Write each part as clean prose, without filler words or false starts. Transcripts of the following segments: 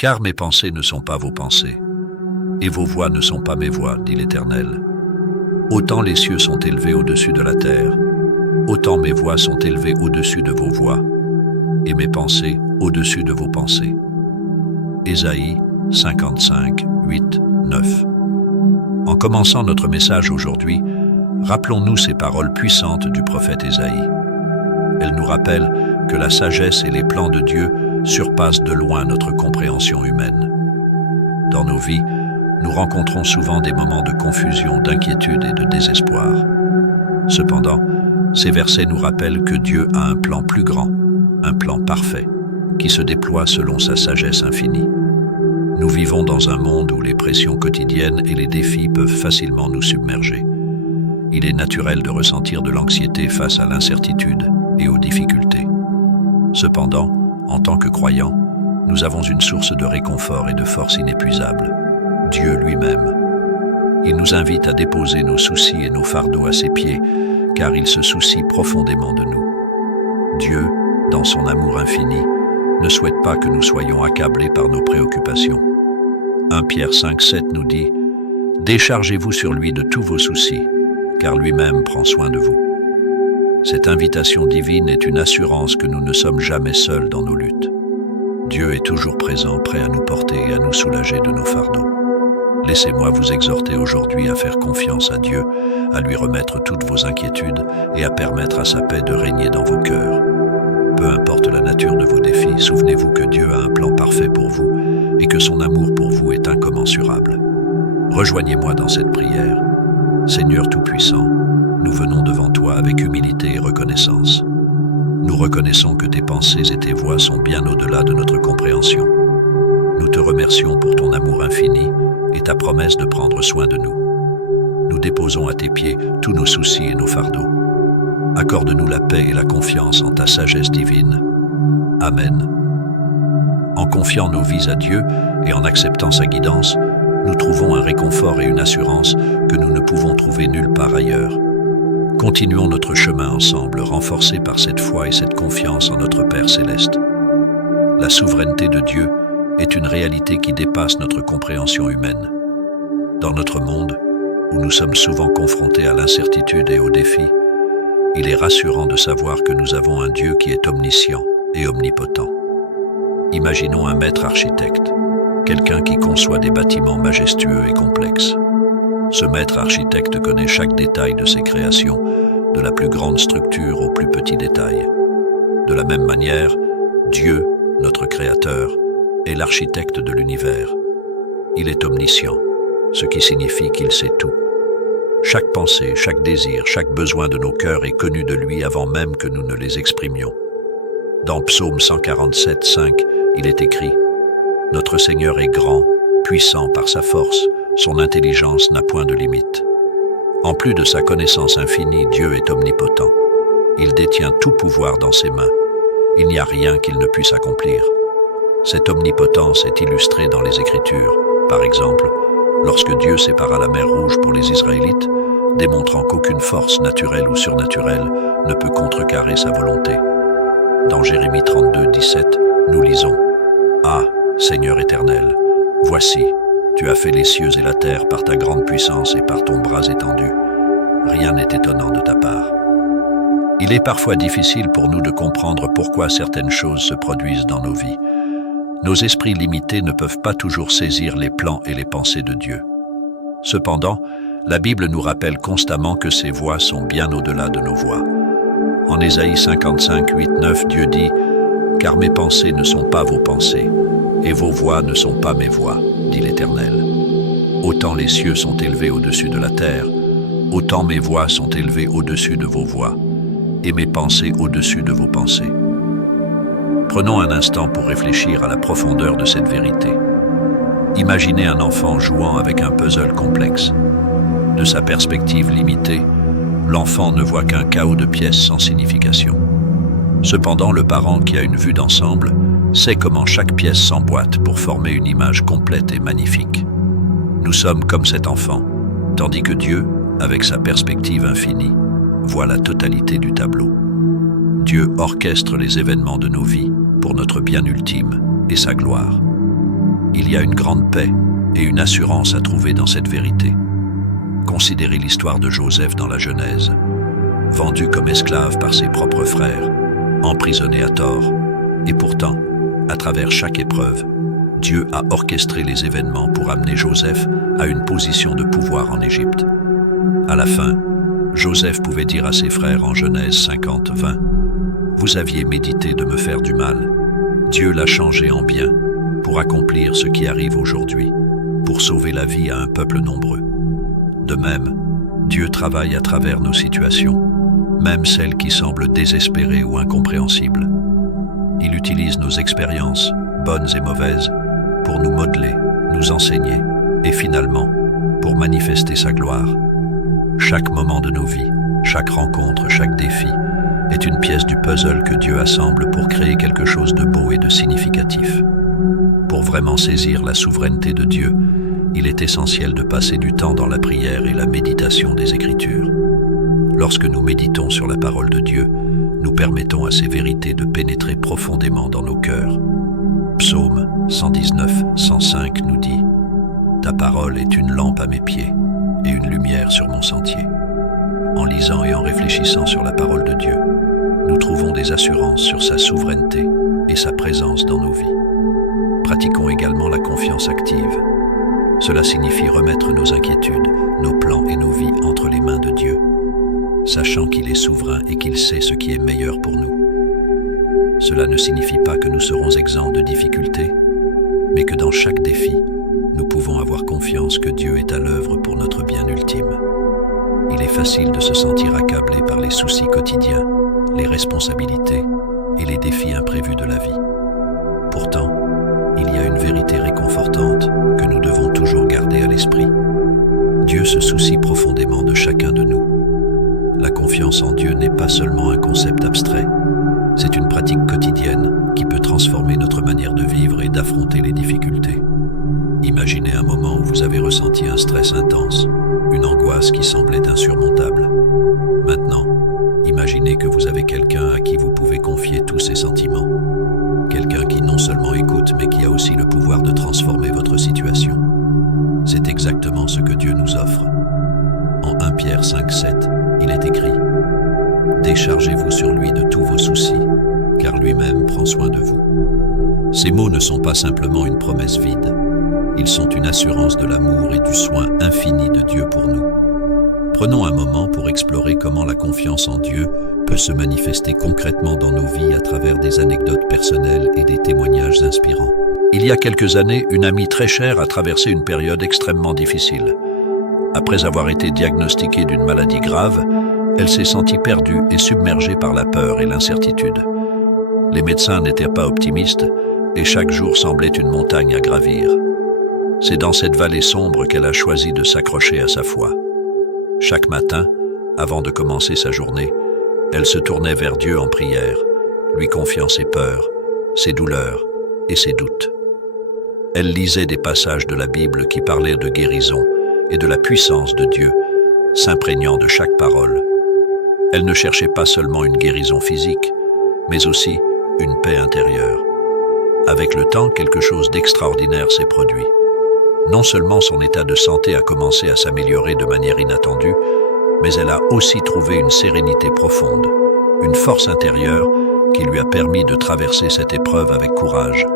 Car mes pensées ne sont pas vos pensées, et vos voix ne sont pas mes voix, dit l'Éternel. Autant les cieux sont élevés au-dessus de la terre, autant mes voix sont élevées au-dessus de vos voix, et mes pensées au-dessus de vos pensées. Ésaïe 55, 8, 9. En commençant notre message aujourd'hui, rappelons-nous ces paroles puissantes du prophète Ésaïe. Elles nous rappellent que la sagesse et les plans de Dieu surpassent de loin notre compréhension humaine. Dans nos vies, nous rencontrons souvent des moments de confusion, d'inquiétude et de désespoir. Cependant, ces versets nous rappellent que Dieu a un plan plus grand, un plan parfait, qui se déploie selon sa sagesse infinie. Nous vivons dans un monde où les pressions quotidiennes et les défis peuvent facilement nous submerger. Il est naturel de ressentir de l'anxiété face à l'incertitude et aux difficultés. Cependant, en tant que croyants, nous avons une source de réconfort et de force inépuisable, Dieu lui-même. Il nous invite à déposer nos soucis et nos fardeaux à ses pieds, car il se soucie profondément de nous. Dieu, dans son amour infini, ne souhaite pas que nous soyons accablés par nos préoccupations. 1 Pierre 5, 7 nous dit « Déchargez-vous sur lui de tous vos soucis, car lui-même prend soin de vous. » Cette invitation divine est une assurance que nous ne sommes jamais seuls dans nos luttes. Dieu est toujours présent, prêt à nous porter et à nous soulager de nos fardeaux. Laissez-moi vous exhorter aujourd'hui à faire confiance à Dieu, à lui remettre toutes vos inquiétudes et à permettre à sa paix de régner dans vos cœurs. Peu importe la nature de vos défis, souvenez-vous que Dieu a un plan parfait pour vous et que son amour pour vous est incommensurable. Rejoignez-moi dans cette prière. Seigneur Tout-Puissant, nous venons devant toi avec humilité et reconnaissance. Nous reconnaissons que tes pensées et tes voies sont bien au-delà de notre compréhension. Nous te remercions pour ton amour infini et ta promesse de prendre soin de nous. Nous déposons à tes pieds tous nos soucis et nos fardeaux. Accorde-nous la paix et la confiance en ta sagesse divine. Amen. En confiant nos vies à Dieu et en acceptant sa guidance, nous trouvons un réconfort et une assurance que nous ne pouvons trouver nulle part ailleurs. Continuons notre chemin ensemble, renforcés par cette foi et cette confiance en notre Père céleste. La souveraineté de Dieu est une réalité qui dépasse notre compréhension humaine. Dans notre monde, où nous sommes souvent confrontés à l'incertitude et aux défis, il est rassurant de savoir que nous avons un Dieu qui est omniscient et omnipotent. Imaginons un maître architecte, quelqu'un qui conçoit des bâtiments majestueux et complexes. Ce maître architecte connaît chaque détail de ses créations, de la plus grande structure au plus petit détail. De la même manière, Dieu, notre Créateur, est l'architecte de l'univers. Il est omniscient, ce qui signifie qu'il sait tout. Chaque pensée, chaque désir, chaque besoin de nos cœurs est connu de lui avant même que nous ne les exprimions. Dans Psaume 147, 5, il est écrit « Notre Seigneur est grand, puissant par sa force, son intelligence n'a point de limite. » En plus de sa connaissance infinie, Dieu est omnipotent. Il détient tout pouvoir dans ses mains. Il n'y a rien qu'il ne puisse accomplir. Cette omnipotence est illustrée dans les Écritures. Par exemple, lorsque Dieu sépara la mer Rouge pour les Israélites, démontrant qu'aucune force naturelle ou surnaturelle ne peut contrecarrer sa volonté. Dans Jérémie 32, 17, nous lisons « Ah, Seigneur éternel, voici, tu as fait les cieux et la terre par ta grande puissance et par ton bras étendu. Rien n'est étonnant de ta part. » Il est parfois difficile pour nous de comprendre pourquoi certaines choses se produisent dans nos vies. Nos esprits limités ne peuvent pas toujours saisir les plans et les pensées de Dieu. Cependant, la Bible nous rappelle constamment que ses voies sont bien au-delà de nos voies. En Ésaïe 55, 8, 9, Dieu dit « Car mes pensées ne sont pas vos pensées, et vos voies ne sont pas mes voies, dit l'Éternel. Autant les cieux sont élevés au-dessus de la terre, autant mes voies sont élevées au-dessus de vos voies, et mes pensées au-dessus de vos pensées. » Prenons un instant pour réfléchir à la profondeur de cette vérité. Imaginez un enfant jouant avec un puzzle complexe. De sa perspective limitée, l'enfant ne voit qu'un chaos de pièces sans signification. Cependant, le parent qui a une vue d'ensemble sait comment chaque pièce s'emboîte pour former une image complète et magnifique. Nous sommes comme cet enfant, tandis que Dieu, avec sa perspective infinie, voit la totalité du tableau. Dieu orchestre les événements de nos vies pour notre bien ultime et sa gloire. Il y a une grande paix et une assurance à trouver dans cette vérité. Considérez l'histoire de Joseph dans la Genèse. Vendu comme esclave par ses propres frères, emprisonné à tort, et pourtant, à travers chaque épreuve, Dieu a orchestré les événements pour amener Joseph à une position de pouvoir en Égypte. À la fin, Joseph pouvait dire à ses frères en Genèse 50-20, « Vous aviez médité de me faire du mal. Dieu l'a changé en bien pour accomplir ce qui arrive aujourd'hui, pour sauver la vie à un peuple nombreux. » De même, Dieu travaille à travers nos situations, même celles qui semblent désespérées ou incompréhensibles. Il utilise nos expériences, bonnes et mauvaises, pour nous modeler, nous enseigner et finalement, pour manifester sa gloire. Chaque moment de nos vies, chaque rencontre, chaque défi est une pièce du puzzle que Dieu assemble pour créer quelque chose de beau et de significatif. Pour vraiment saisir la souveraineté de Dieu, il est essentiel de passer du temps dans la prière et la méditation des Écritures. Lorsque nous méditons sur la parole de Dieu, nous permettons à ces vérités de pénétrer profondément dans nos cœurs. Psaume 119-105 nous dit « Ta parole est une lampe à mes pieds et une lumière sur mon sentier. » En lisant et en réfléchissant sur la parole de Dieu, nous trouvons des assurances sur sa souveraineté et sa présence dans nos vies. Pratiquons également la confiance active. Cela signifie remettre nos inquiétudes, nos plans et nos vies entre les mains de Dieu, sachant qu'il est souverain et qu'il sait ce qui est meilleur pour nous. Cela ne signifie pas que nous serons exempts de difficultés, mais que dans chaque défi, nous pouvons avoir confiance que Dieu est à l'œuvre pour notre bien ultime. Il est facile de se sentir accablé par les soucis quotidiens, les responsabilités et les défis imprévus de la vie. Pourtant, il y a une vérité réconfortante que nous devons toujours garder à l'esprit. Dieu se soucie profondément de chacun de nous. La confiance en Dieu n'est pas seulement un concept abstrait, c'est une pratique quotidienne qui peut transformer notre manière de vivre et d'affronter les difficultés. Imaginez un moment où vous avez ressenti un stress intense, une angoisse qui semblait insurmontable. Maintenant, imaginez que vous avez quelqu'un à qui vous pouvez confier tous ces sentiments. Quelqu'un qui non seulement écoute, mais qui a aussi le pouvoir de transformer votre situation. C'est exactement ce que Dieu nous offre. En 1 Pierre 5,7, il est écrit « Déchargez-vous sur lui de tous vos soucis, car lui-même prend soin de vous. » Ces mots ne sont pas simplement une promesse vide. Ils sont une assurance de l'amour et du soin infini de Dieu pour nous. Prenons un moment pour explorer comment la confiance en Dieu peut se manifester concrètement dans nos vies à travers des anecdotes personnelles et des témoignages inspirants. Il y a quelques années, une amie très chère a traversé une période extrêmement difficile. Après avoir été diagnostiquée d'une maladie grave, elle s'est sentie perdue et submergée par la peur et l'incertitude. Les médecins n'étaient pas optimistes et chaque jour semblait une montagne à gravir. C'est dans cette vallée sombre qu'elle a choisi de s'accrocher à sa foi. Chaque matin, avant de commencer sa journée, elle se tournait vers Dieu en prière, lui confiant ses peurs, ses douleurs et ses doutes. Elle lisait des passages de la Bible qui parlaient de guérison et de la puissance de Dieu, s'imprégnant de chaque parole. Elle ne cherchait pas seulement une guérison physique, mais aussi une paix intérieure. Avec le temps, quelque chose d'extraordinaire s'est produit. Non seulement son état de santé a commencé à s'améliorer de manière inattendue, mais elle a aussi trouvé une sérénité profonde, une force intérieure qui lui a permis de traverser cette épreuve avec courage.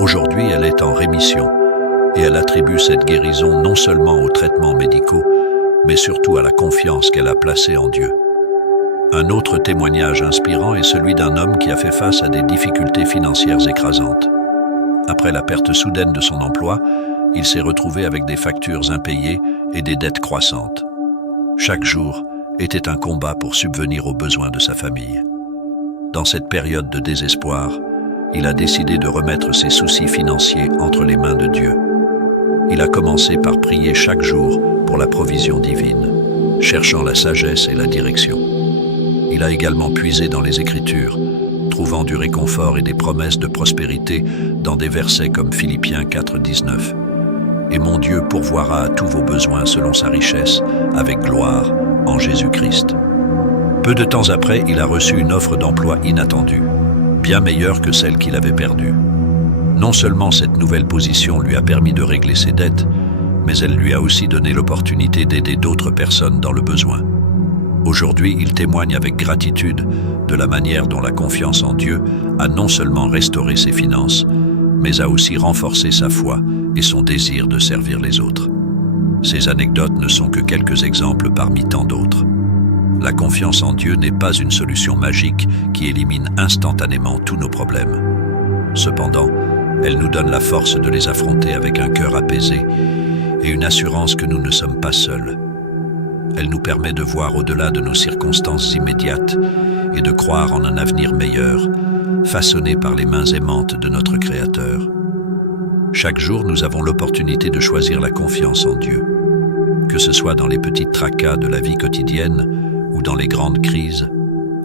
Aujourd'hui, elle est en rémission et elle attribue cette guérison non seulement aux traitements médicaux, mais surtout à la confiance qu'elle a placée en Dieu. Un autre témoignage inspirant est celui d'un homme qui a fait face à des difficultés financières écrasantes. Après la perte soudaine de son emploi, il s'est retrouvé avec des factures impayées et des dettes croissantes. Chaque jour était un combat pour subvenir aux besoins de sa famille. Dans cette période de désespoir, il a décidé de remettre ses soucis financiers entre les mains de Dieu. Il a commencé par prier chaque jour pour la provision divine, cherchant la sagesse et la direction. Il a également puisé dans les Écritures, trouvant du réconfort et des promesses de prospérité dans des versets comme Philippiens 4,19. « Et mon Dieu pourvoira à tous vos besoins selon sa richesse, avec gloire, en Jésus-Christ. » Peu de temps après, il a reçu une offre d'emploi inattendue, bien meilleure que celle qu'il avait perdue. Non seulement cette nouvelle position lui a permis de régler ses dettes, mais elle lui a aussi donné l'opportunité d'aider d'autres personnes dans le besoin. Aujourd'hui, il témoigne avec gratitude de la manière dont la confiance en Dieu a non seulement restauré ses finances, mais a aussi renforcé sa foi et son désir de servir les autres. Ces anecdotes ne sont que quelques exemples parmi tant d'autres. La confiance en Dieu n'est pas une solution magique qui élimine instantanément tous nos problèmes. Cependant, elle nous donne la force de les affronter avec un cœur apaisé et une assurance que nous ne sommes pas seuls. Elle nous permet de voir au-delà de nos circonstances immédiates et de croire en un avenir meilleur, façonné par les mains aimantes de notre Créateur. Chaque jour, nous avons l'opportunité de choisir la confiance en Dieu. Que ce soit dans les petits tracas de la vie quotidienne ou dans les grandes crises,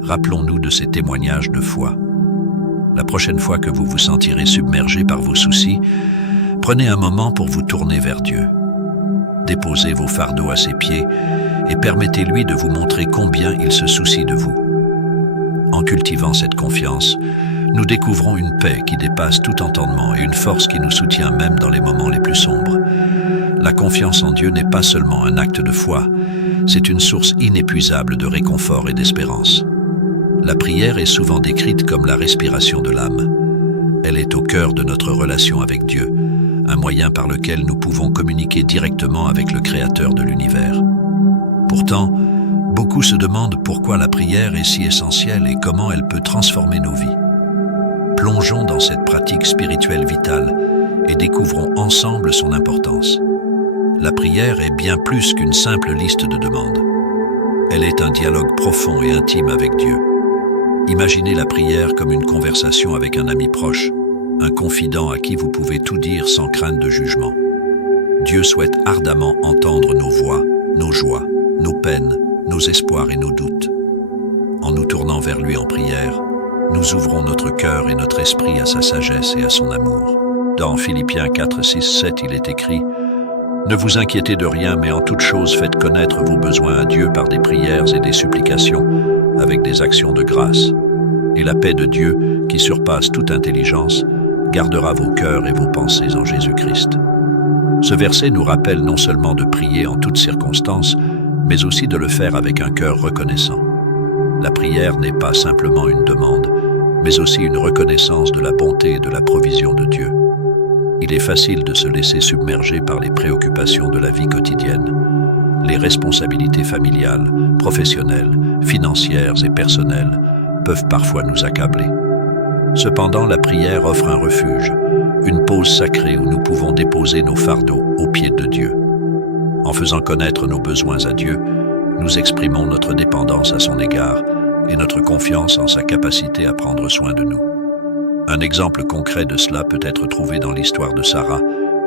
rappelons-nous de ces témoignages de foi. La prochaine fois que vous vous sentirez submergé par vos soucis, prenez un moment pour vous tourner vers Dieu. Déposez vos fardeaux à ses pieds et permettez-lui de vous montrer combien il se soucie de vous. En cultivant cette confiance, nous découvrons une paix qui dépasse tout entendement et une force qui nous soutient même dans les moments les plus sombres. La confiance en Dieu n'est pas seulement un acte de foi, c'est une source inépuisable de réconfort et d'espérance. La prière est souvent décrite comme la respiration de l'âme. Elle est au cœur de notre relation avec Dieu, un moyen par lequel nous pouvons communiquer directement avec le Créateur de l'univers. Pourtant, beaucoup se demandent pourquoi la prière est si essentielle et comment elle peut transformer nos vies. Plongeons dans cette pratique spirituelle vitale et découvrons ensemble son importance. La prière est bien plus qu'une simple liste de demandes. Elle est un dialogue profond et intime avec Dieu. Imaginez la prière comme une conversation avec un ami proche, un confident à qui vous pouvez tout dire sans crainte de jugement. Dieu souhaite ardemment entendre nos voix, nos joies, nos peines, nos espoirs et nos doutes. En nous tournant vers lui en prière, nous ouvrons notre cœur et notre esprit à sa sagesse et à son amour. Dans Philippiens 4, 6, 7, il est écrit « Ne vous inquiétez de rien, mais en toute chose faites connaître vos besoins à Dieu par des prières et des supplications, avec des actions de grâce. Et la paix de Dieu, qui surpasse toute intelligence, gardera vos cœurs et vos pensées en Jésus-Christ. » Ce verset nous rappelle non seulement de prier en toutes circonstances, mais aussi de le faire avec un cœur reconnaissant. La prière n'est pas simplement une demande, mais aussi une reconnaissance de la bonté et de la provision de Dieu. Il est facile de se laisser submerger par les préoccupations de la vie quotidienne. Les responsabilités familiales, professionnelles, financières et personnelles peuvent parfois nous accabler. Cependant, la prière offre un refuge, une pause sacrée où nous pouvons déposer nos fardeaux aux pieds de Dieu. En faisant connaître nos besoins à Dieu, nous exprimons notre dépendance à son égard et notre confiance en sa capacité à prendre soin de nous. Un exemple concret de cela peut être trouvé dans l'histoire de Sarah,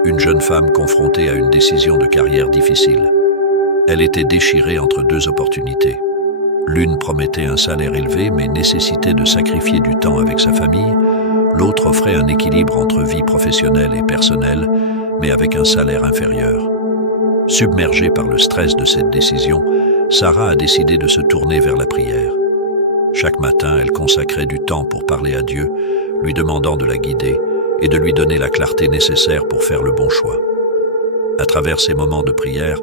une jeune femme confrontée à une décision de carrière difficile. Elle était déchirée entre deux opportunités. L'une promettait un salaire élevé mais nécessitait de sacrifier du temps avec sa famille. L'autre offrait un équilibre entre vie professionnelle et personnelle, mais avec un salaire inférieur. Submergée par le stress de cette décision, Sarah a décidé de se tourner vers la prière. Chaque matin, elle consacrait du temps pour parler à Dieu, lui demandant de la guider et de lui donner la clarté nécessaire pour faire le bon choix. À travers ces moments de prière,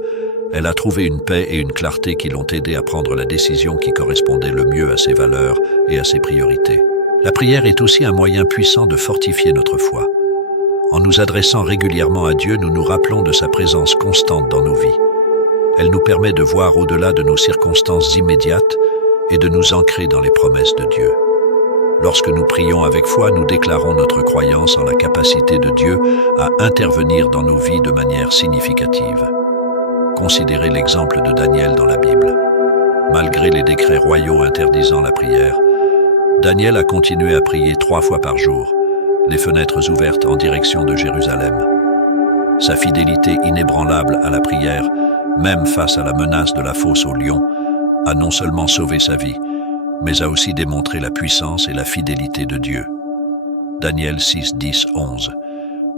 elle a trouvé une paix et une clarté qui l'ont aidée à prendre la décision qui correspondait le mieux à ses valeurs et à ses priorités. La prière est aussi un moyen puissant de fortifier notre foi. En nous adressant régulièrement à Dieu, nous nous rappelons de sa présence constante dans nos vies. Elle nous permet de voir au-delà de nos circonstances immédiates et de nous ancrer dans les promesses de Dieu. Lorsque nous prions avec foi, nous déclarons notre croyance en la capacité de Dieu à intervenir dans nos vies de manière significative. Considérez l'exemple de Daniel dans la Bible. Malgré les décrets royaux interdisant la prière, Daniel a continué à prier 3 fois par jour, les fenêtres ouvertes en direction de Jérusalem. Sa fidélité inébranlable à la prière, même face à la menace de la fosse aux lions, a non seulement sauvé sa vie, mais a aussi démontré la puissance et la fidélité de Dieu. Daniel 6, 10, 11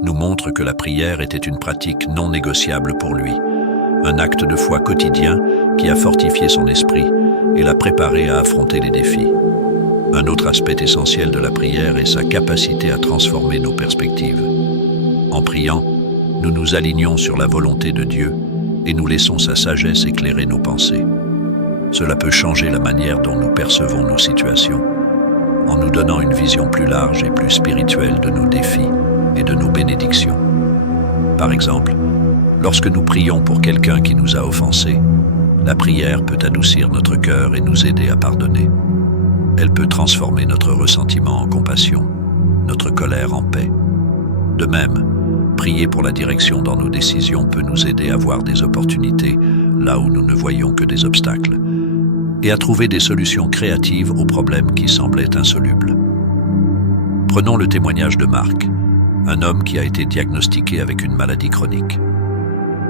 nous montre que la prière était une pratique non négociable pour lui, un acte de foi quotidien qui a fortifié son esprit et l'a préparé à affronter les défis. Un autre aspect essentiel de la prière est sa capacité à transformer nos perspectives. En priant, nous nous alignons sur la volonté de Dieu et nous laissons sa sagesse éclairer nos pensées. Cela peut changer la manière dont nous percevons nos situations, en nous donnant une vision plus large et plus spirituelle de nos défis et de nos bénédictions. Par exemple, lorsque nous prions pour quelqu'un qui nous a offensés, la prière peut adoucir notre cœur et nous aider à pardonner. Elle peut transformer notre ressentiment en compassion, notre colère en paix. De même, prier pour la direction dans nos décisions peut nous aider à voir des opportunités là où nous ne voyons que des obstacles et à trouver des solutions créatives aux problèmes qui semblaient insolubles. Prenons le témoignage de Marc, un homme qui a été diagnostiqué avec une maladie chronique.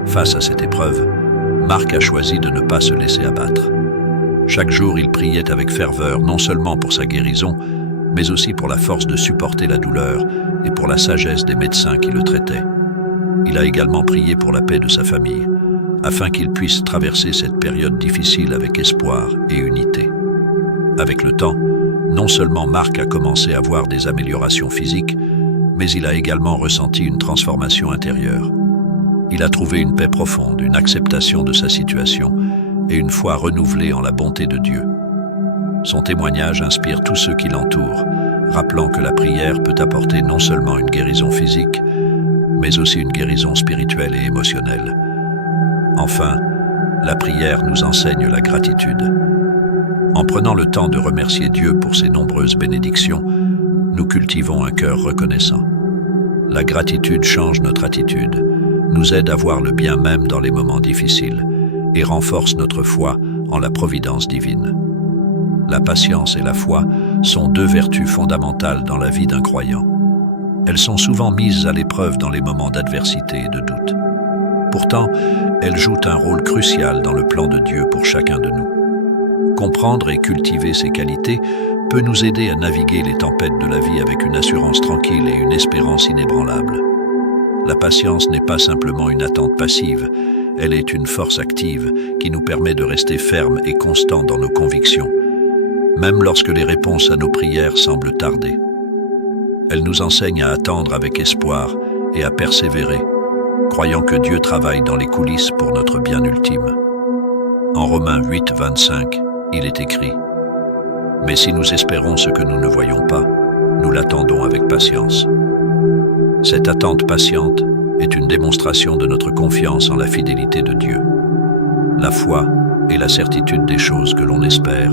Face à cette épreuve, Marc a choisi de ne pas se laisser abattre. Chaque jour, il priait avec ferveur, non seulement pour sa guérison, mais aussi pour la force de supporter la douleur et pour la sagesse des médecins qui le traitaient. Il a également prié pour la paix de sa famille, afin qu'il puisse traverser cette période difficile avec espoir et unité. Avec le temps, non seulement Marc a commencé à voir des améliorations physiques, mais il a également ressenti une transformation intérieure. Il a trouvé une paix profonde, une acceptation de sa situation et une foi renouvelée en la bonté de Dieu. Son témoignage inspire tous ceux qui l'entourent, rappelant que la prière peut apporter non seulement une guérison physique, mais aussi une guérison spirituelle et émotionnelle. Enfin, la prière nous enseigne la gratitude. En prenant le temps de remercier Dieu pour ses nombreuses bénédictions, nous cultivons un cœur reconnaissant. La gratitude change notre attitude, nous aide à voir le bien même dans les moments difficiles et renforce notre foi en la providence divine. La patience et la foi sont deux vertus fondamentales dans la vie d'un croyant. Elles sont souvent mises à l'épreuve dans les moments d'adversité et de doute. Pourtant, elles jouent un rôle crucial dans le plan de Dieu pour chacun de nous. Comprendre et cultiver ces qualités peut nous aider à naviguer les tempêtes de la vie avec une assurance tranquille et une espérance inébranlable. La patience n'est pas simplement une attente passive, elle est une force active qui nous permet de rester fermes et constants dans nos convictions, même lorsque les réponses à nos prières semblent tarder. Elle nous enseigne à attendre avec espoir et à persévérer, croyant que Dieu travaille dans les coulisses pour notre bien ultime. En Romains 8, 25, il est écrit « Mais si nous espérons ce que nous ne voyons pas, nous l'attendons avec patience. » Cette attente patiente est une démonstration de notre confiance en la fidélité de Dieu. La foi est la certitude des choses que l'on espère,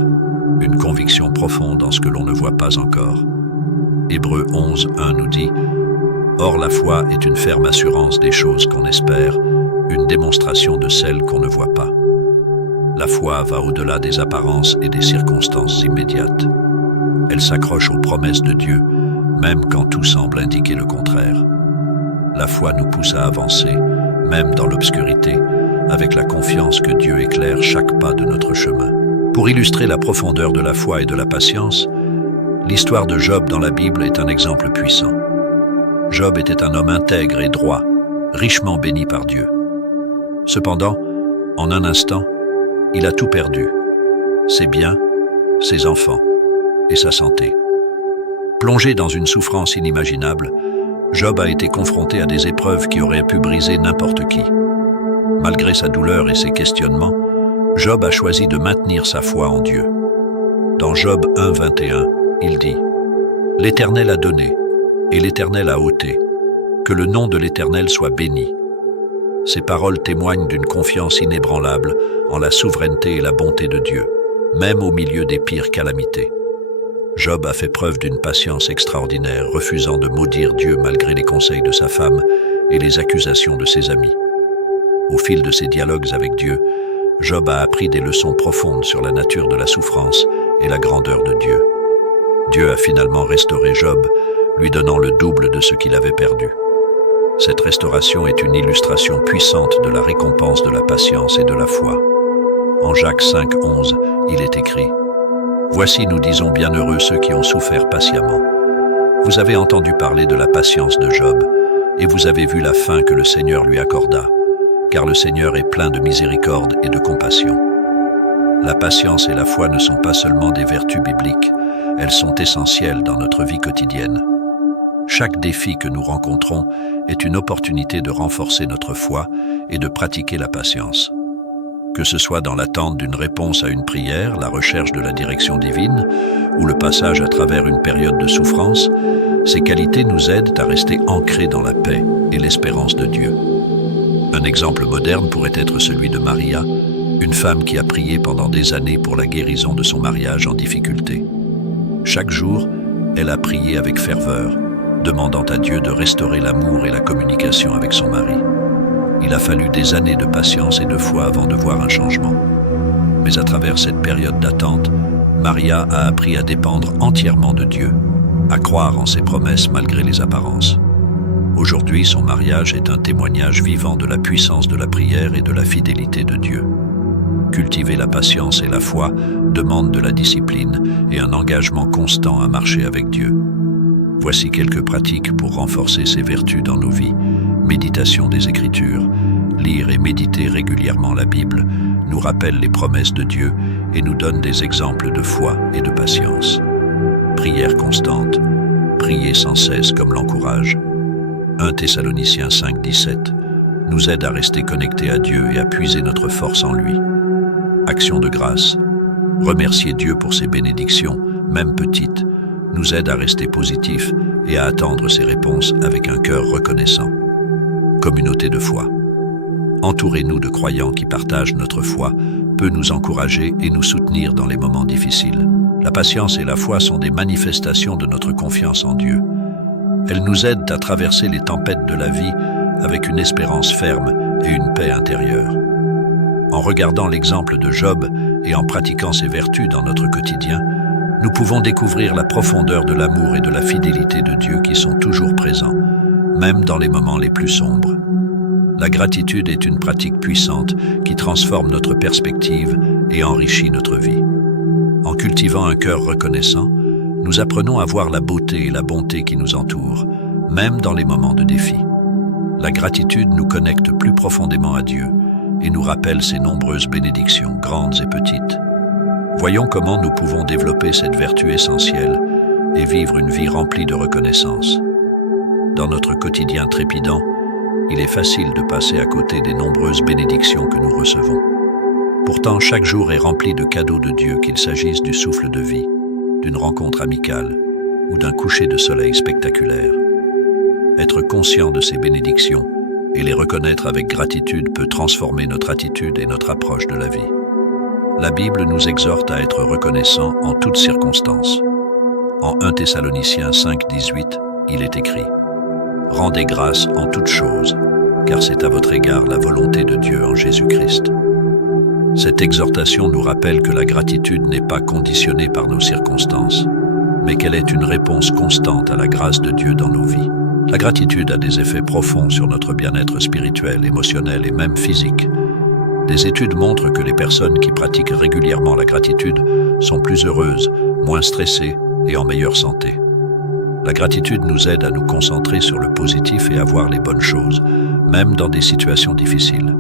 une conviction profonde en ce que l'on ne voit pas encore. Hébreux 11, 1 nous dit « Or la foi est une ferme assurance des choses qu'on espère, une démonstration de celles qu'on ne voit pas. » La foi va au-delà des apparences et des circonstances immédiates. Elle s'accroche aux promesses de Dieu, même quand tout semble indiquer le contraire. La foi nous pousse à avancer, même dans l'obscurité, avec la confiance que Dieu éclaire chaque pas de notre chemin. Pour illustrer la profondeur de la foi et de la patience, l'histoire de Job dans la Bible est un exemple puissant. Job était un homme intègre et droit, richement béni par Dieu. Cependant, en un instant, il a tout perdu, ses biens, ses enfants et sa santé. Plongé dans une souffrance inimaginable, Job a été confronté à des épreuves qui auraient pu briser n'importe qui. Malgré sa douleur et ses questionnements, Job a choisi de maintenir sa foi en Dieu. Dans Job 1, 21, il dit « L'Éternel a donné, et l'Éternel a ôté. Que le nom de l'Éternel soit béni. » Ces paroles témoignent d'une confiance inébranlable en la souveraineté et la bonté de Dieu, même au milieu des pires calamités. Job a fait preuve d'une patience extraordinaire, refusant de maudire Dieu malgré les conseils de sa femme et les accusations de ses amis. Au fil de ses dialogues avec Dieu, Job a appris des leçons profondes sur la nature de la souffrance et la grandeur de Dieu. Dieu a finalement restauré Job, lui donnant le double de ce qu'il avait perdu. Cette restauration est une illustration puissante de la récompense de la patience et de la foi. En Jacques 5, 11, il est écrit « Voici, nous disons bienheureux ceux qui ont souffert patiemment. Vous avez entendu parler de la patience de Job, et vous avez vu la fin que le Seigneur lui accorda, car le Seigneur est plein de miséricorde et de compassion. » La patience et la foi ne sont pas seulement des vertus bibliques, elles sont essentielles dans notre vie quotidienne. Chaque défi que nous rencontrons est une opportunité de renforcer notre foi et de pratiquer la patience. Que ce soit dans l'attente d'une réponse à une prière, la recherche de la direction divine ou le passage à travers une période de souffrance, ces qualités nous aident à rester ancrés dans la paix et l'espérance de Dieu. Un exemple moderne pourrait être celui de Maria, une femme qui a prié pendant des années pour la guérison de son mariage en difficulté. Chaque jour, elle a prié avec ferveur, demandant à Dieu de restaurer l'amour et la communication avec son mari. Il a fallu des années de patience et de foi avant de voir un changement. Mais à travers cette période d'attente, Maria a appris à dépendre entièrement de Dieu, à croire en ses promesses malgré les apparences. Aujourd'hui, son mariage est un témoignage vivant de la puissance de la prière et de la fidélité de Dieu. Cultiver la patience et la foi demande de la discipline et un engagement constant à marcher avec Dieu. Voici quelques pratiques pour renforcer ces vertus dans nos vies. Méditation des Écritures. Lire et méditer régulièrement la Bible nous rappelle les promesses de Dieu et nous donne des exemples de foi et de patience. Prière constante. Prier sans cesse comme l'encourage. 1 Thessaloniciens 5:17 nous aide à rester connectés à Dieu et à puiser notre force en lui. Action de grâce. Remercier Dieu pour ses bénédictions, même petites, nous aide à rester positifs et à attendre ses réponses avec un cœur reconnaissant. Communauté de foi. Entourez-nous de croyants qui partagent notre foi, peut nous encourager et nous soutenir dans les moments difficiles. La patience et la foi sont des manifestations de notre confiance en Dieu. Elles nous aident à traverser les tempêtes de la vie avec une espérance ferme et une paix intérieure. En regardant l'exemple de Job et en pratiquant ses vertus dans notre quotidien, nous pouvons découvrir la profondeur de l'amour et de la fidélité de Dieu qui sont toujours présents, même dans les moments les plus sombres. La gratitude est une pratique puissante qui transforme notre perspective et enrichit notre vie. En cultivant un cœur reconnaissant, nous apprenons à voir la beauté et la bonté qui nous entourent, même dans les moments de défi. La gratitude nous connecte plus profondément à Dieu et nous rappelle ses nombreuses bénédictions, grandes et petites. Voyons comment nous pouvons développer cette vertu essentielle et vivre une vie remplie de reconnaissance. Dans notre quotidien trépidant, il est facile de passer à côté des nombreuses bénédictions que nous recevons. Pourtant, chaque jour est rempli de cadeaux de Dieu, qu'il s'agisse du souffle de vie, d'une rencontre amicale ou d'un coucher de soleil spectaculaire. Être conscient de ces bénédictions et les reconnaître avec gratitude peut transformer notre attitude et notre approche de la vie. La Bible nous exhorte à être reconnaissants en toutes circonstances. En 1 Thessaloniciens 5:18, il est écrit « Rendez grâce en toutes choses, car c'est à votre égard la volonté de Dieu en Jésus-Christ. » Cette exhortation nous rappelle que la gratitude n'est pas conditionnée par nos circonstances, mais qu'elle est une réponse constante à la grâce de Dieu dans nos vies. La gratitude a des effets profonds sur notre bien-être spirituel, émotionnel et même physique. Des études montrent que les personnes qui pratiquent régulièrement la gratitude sont plus heureuses, moins stressées et en meilleure santé. La gratitude nous aide à nous concentrer sur le positif et à voir les bonnes choses, même dans des situations difficiles.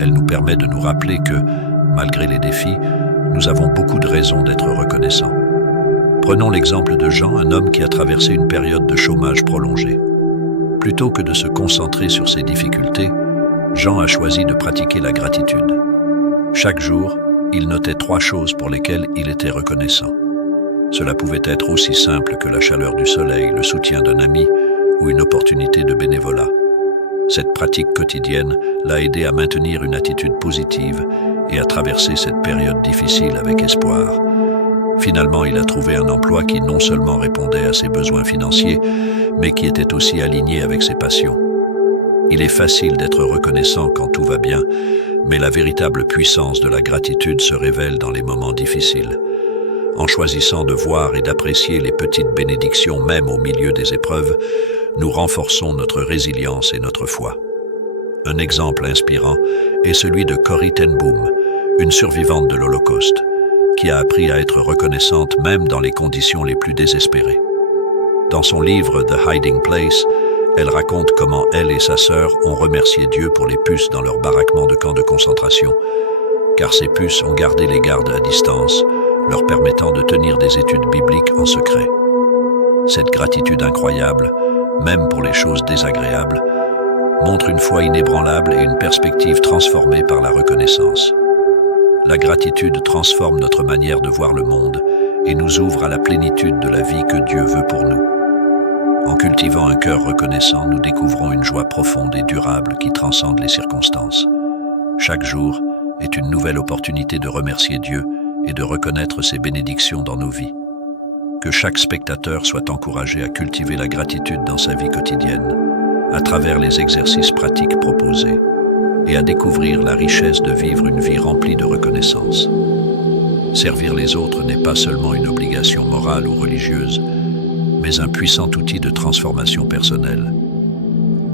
Elle nous permet de nous rappeler que, malgré les défis, nous avons beaucoup de raisons d'être reconnaissants. Prenons l'exemple de Jean, un homme qui a traversé une période de chômage prolongé. Plutôt que de se concentrer sur ses difficultés, Jean a choisi de pratiquer la gratitude. Chaque jour, il notait 3 choses pour lesquelles il était reconnaissant. Cela pouvait être aussi simple que la chaleur du soleil, le soutien d'un ami ou une opportunité de bénévolat. Cette pratique quotidienne l'a aidé à maintenir une attitude positive et à traverser cette période difficile avec espoir. Finalement, il a trouvé un emploi qui non seulement répondait à ses besoins financiers, mais qui était aussi aligné avec ses passions. Il est facile d'être reconnaissant quand tout va bien, mais la véritable puissance de la gratitude se révèle dans les moments difficiles. En choisissant de voir et d'apprécier les petites bénédictions même au milieu des épreuves, nous renforçons notre résilience et notre foi. Un exemple inspirant est celui de Corrie ten Boom, une survivante de l'Holocauste, qui a appris à être reconnaissante même dans les conditions les plus désespérées. Dans son livre The Hiding Place, elle raconte comment elle et sa sœur ont remercié Dieu pour les puces dans leur baraquement de camp de concentration, car ces puces ont gardé les gardes à distance, leur permettant de tenir des études bibliques en secret. Cette gratitude incroyable, même pour les choses désagréables, montre une foi inébranlable et une perspective transformée par la reconnaissance. La gratitude transforme notre manière de voir le monde et nous ouvre à la plénitude de la vie que Dieu veut pour nous. En cultivant un cœur reconnaissant, nous découvrons une joie profonde et durable qui transcende les circonstances. Chaque jour est une nouvelle opportunité de remercier Dieu et de reconnaître ses bénédictions dans nos vies. Que chaque spectateur soit encouragé à cultiver la gratitude dans sa vie quotidienne, à travers les exercices pratiques proposés, et à découvrir la richesse de vivre une vie remplie de reconnaissance. Servir les autres n'est pas seulement une obligation morale ou religieuse, mais un puissant outil de transformation personnelle.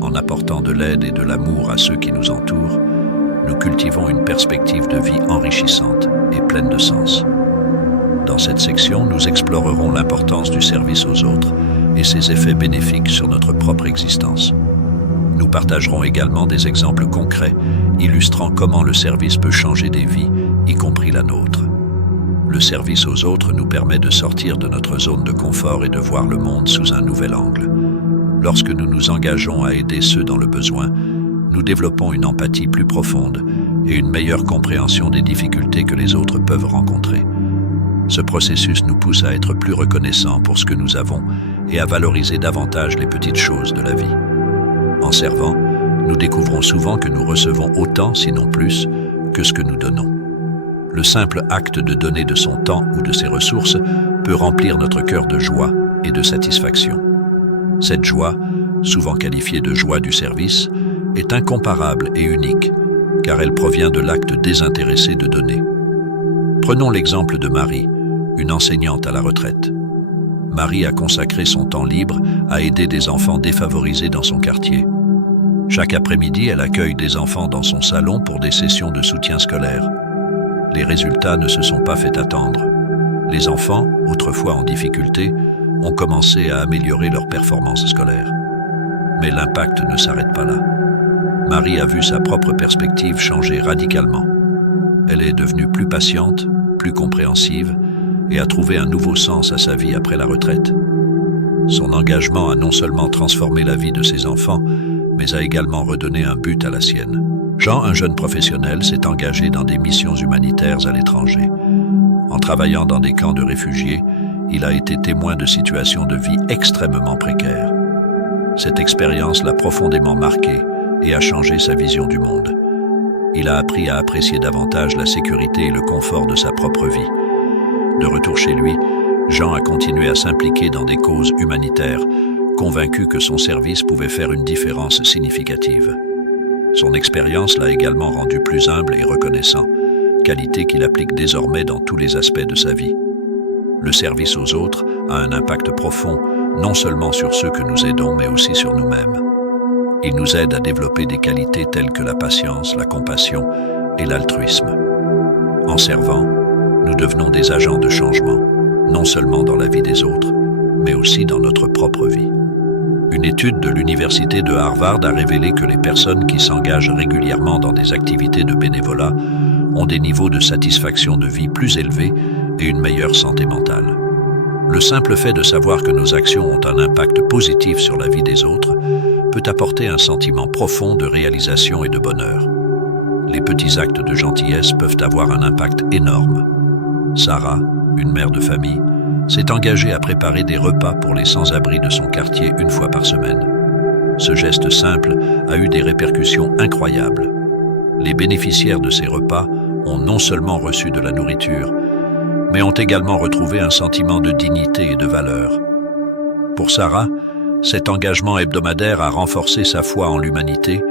En apportant de l'aide et de l'amour à ceux qui nous entourent, nous cultivons une perspective de vie enrichissante et pleine de sens. Dans cette section, nous explorerons l'importance du service aux autres et ses effets bénéfiques sur notre propre existence. Nous partagerons également des exemples concrets illustrant comment le service peut changer des vies, y compris la nôtre. Le service aux autres nous permet de sortir de notre zone de confort et de voir le monde sous un nouvel angle. Lorsque nous nous engageons à aider ceux dans le besoin, nous développons une empathie plus profonde et une meilleure compréhension des difficultés que les autres peuvent rencontrer. Ce processus nous pousse à être plus reconnaissants pour ce que nous avons et à valoriser davantage les petites choses de la vie. En servant, nous découvrons souvent que nous recevons autant, sinon plus, que ce que nous donnons. Le simple acte de donner de son temps ou de ses ressources peut remplir notre cœur de joie et de satisfaction. Cette joie, souvent qualifiée de joie du service, est incomparable et unique, car elle provient de l'acte désintéressé de donner. Prenons l'exemple de Marie, une enseignante à la retraite. Marie a consacré son temps libre à aider des enfants défavorisés dans son quartier. Chaque après-midi, elle accueille des enfants dans son salon pour des sessions de soutien scolaire. Les résultats ne se sont pas fait attendre. Les enfants, autrefois en difficulté, ont commencé à améliorer leurs performances scolaires. Mais l'impact ne s'arrête pas là. Marie a vu sa propre perspective changer radicalement. Elle est devenue plus patiente, plus compréhensive et a trouvé un nouveau sens à sa vie après la retraite. Son engagement a non seulement transformé la vie de ses enfants, mais a également redonné un but à la sienne. Jean, un jeune professionnel, s'est engagé dans des missions humanitaires à l'étranger. En travaillant dans des camps de réfugiés, il a été témoin de situations de vie extrêmement précaires. Cette expérience l'a profondément marqué et a changé sa vision du monde. Il a appris à apprécier davantage la sécurité et le confort de sa propre vie. De retour chez lui, Jean a continué à s'impliquer dans des causes humanitaires, convaincu que son service pouvait faire une différence significative. Son expérience l'a également rendu plus humble et reconnaissant, qualité qu'il applique désormais dans tous les aspects de sa vie. Le service aux autres a un impact profond, non seulement sur ceux que nous aidons, mais aussi sur nous-mêmes. Il nous aide à développer des qualités telles que la patience, la compassion et l'altruisme. En servant, nous devenons des agents de changement, non seulement dans la vie des autres, mais aussi dans notre propre vie. Une étude de l'Université de Harvard a révélé que les personnes qui s'engagent régulièrement dans des activités de bénévolat ont des niveaux de satisfaction de vie plus élevés et une meilleure santé mentale. Le simple fait de savoir que nos actions ont un impact positif sur la vie des autres peut apporter un sentiment profond de réalisation et de bonheur. Les petits actes de gentillesse peuvent avoir un impact énorme. Sarah, une mère de famille, s'est engagée à préparer des repas pour les sans-abri de son quartier une fois par semaine. Ce geste simple a eu des répercussions incroyables. Les bénéficiaires de ces repas ont non seulement reçu de la nourriture, mais ont également retrouvé un sentiment de dignité et de valeur. Pour Sarah, cet engagement hebdomadaire a renforcé sa foi en l'humanité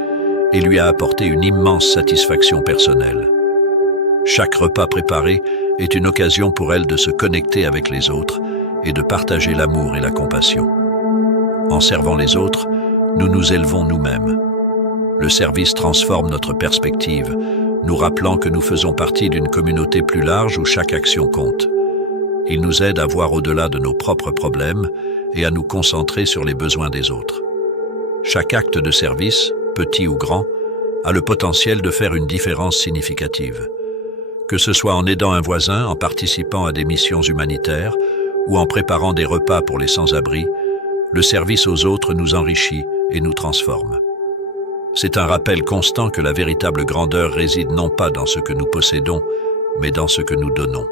et lui a apporté une immense satisfaction personnelle. Chaque repas préparé est une occasion pour elle de se connecter avec les autres et de partager l'amour et la compassion. En servant les autres, nous nous élevons nous-mêmes. Le service transforme notre perspective, nous rappelant que nous faisons partie d'une communauté plus large où chaque action compte. Il nous aide à voir au-delà de nos propres problèmes et à nous concentrer sur les besoins des autres. Chaque acte de service, petit ou grand, a le potentiel de faire une différence significative. Que ce soit en aidant un voisin, en participant à des missions humanitaires ou en préparant des repas pour les sans-abri, le service aux autres nous enrichit et nous transforme. C'est un rappel constant que la véritable grandeur réside non pas dans ce que nous possédons, mais dans ce que nous donnons.